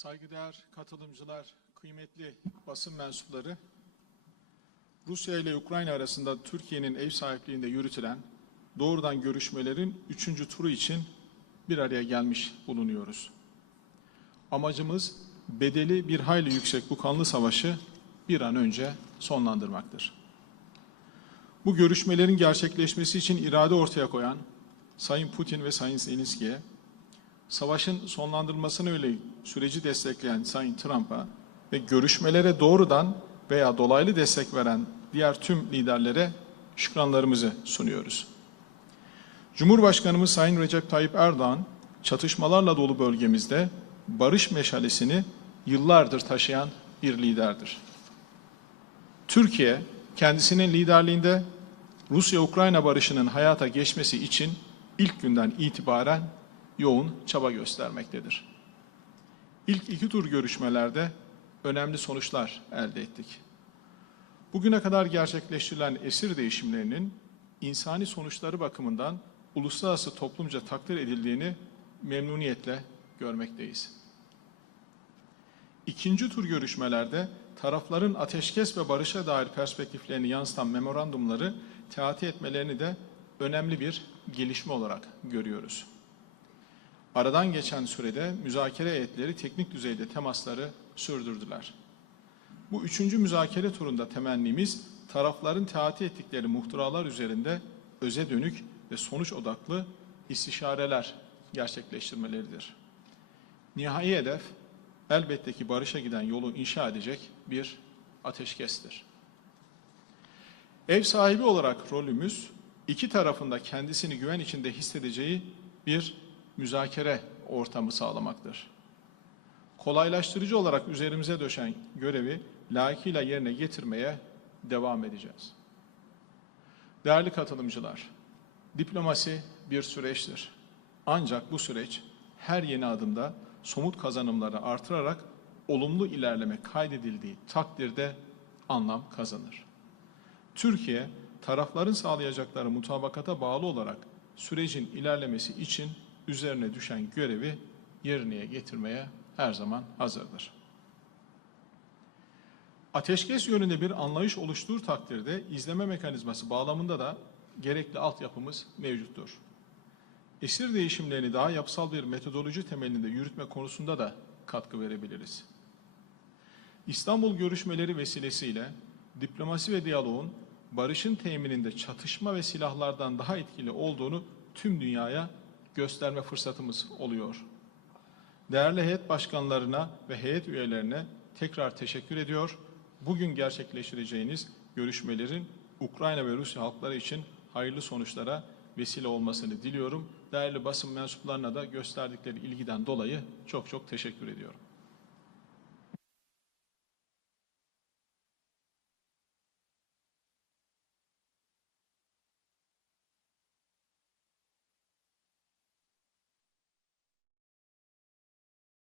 Saygıdeğer katılımcılar, kıymetli basın mensupları, Rusya ile Ukrayna arasında Türkiye'nin ev sahipliğinde yürütülen doğrudan görüşmelerin üçüncü turu için bir araya gelmiş bulunuyoruz. Amacımız bedeli bir hayli yüksek bu kanlı savaşı bir an önce sonlandırmaktır. Bu görüşmelerin gerçekleşmesi için irade ortaya koyan Sayın Putin ve Sayın Zelenski'ye savaşın sonlandırılmasını öyle süreci destekleyen Sayın Trump'a ve görüşmelere doğrudan veya dolaylı destek veren diğer tüm liderlere şükranlarımızı sunuyoruz. Cumhurbaşkanımız Sayın Recep Tayyip Erdoğan, çatışmalarla dolu bölgemizde barış meşalesini yıllardır taşıyan bir liderdir. Türkiye, kendisinin liderliğinde Rusya-Ukrayna barışının hayata geçmesi için ilk günden itibaren yoğun çaba göstermektedir. İlk iki tur görüşmelerde önemli sonuçlar elde ettik. Bugüne kadar gerçekleştirilen esir değişimlerinin insani sonuçları bakımından uluslararası toplumca takdir edildiğini memnuniyetle görmekteyiz. İkinci tur görüşmelerde tarafların ateşkes ve barışa dair perspektiflerini yansıtan memorandumları teati etmelerini de önemli bir gelişme olarak görüyoruz. Aradan geçen sürede müzakere heyetleri teknik düzeyde temasları sürdürdüler. Bu üçüncü müzakere turunda temennimiz tarafların teati ettikleri muhtıralar üzerinde öze dönük ve sonuç odaklı istişareler gerçekleştirmeleridir. Nihai hedef elbette ki barışa giden yolu inşa edecek bir ateşkestir. Ev sahibi olarak rolümüz iki tarafında kendisini güven içinde hissedeceği bir müzakere ortamı sağlamaktır. Kolaylaştırıcı olarak üzerimize düşen görevi layıkıyla yerine getirmeye devam edeceğiz. Değerli katılımcılar, diplomasi bir süreçtir. Ancak bu süreç her yeni adımda somut kazanımları artırarak olumlu ilerleme kaydedildiği takdirde anlam kazanır. Türkiye, tarafların sağlayacakları mutabakata bağlı olarak sürecin ilerlemesi için üzerine düşen görevi yerine getirmeye her zaman hazırdır. Ateşkes yönünde bir anlayış oluştuğu takdirde izleme mekanizması bağlamında da gerekli altyapımız mevcuttur. Esir değişimlerini daha yapısal bir metodoloji temelinde yürütme konusunda da katkı verebiliriz. İstanbul görüşmeleri vesilesiyle diplomasi ve diyaloğun barışın temininde çatışma ve silahlardan daha etkili olduğunu tüm dünyaya gösterme fırsatımız oluyor. Değerli heyet başkanlarına ve heyet üyelerine tekrar teşekkür ediyor. Bugün gerçekleştireceğiniz görüşmelerin Ukrayna ve Rusya halkları için hayırlı sonuçlara vesile olmasını diliyorum. Değerli basın mensuplarına da gösterdikleri ilgiden dolayı çok çok teşekkür ediyorum.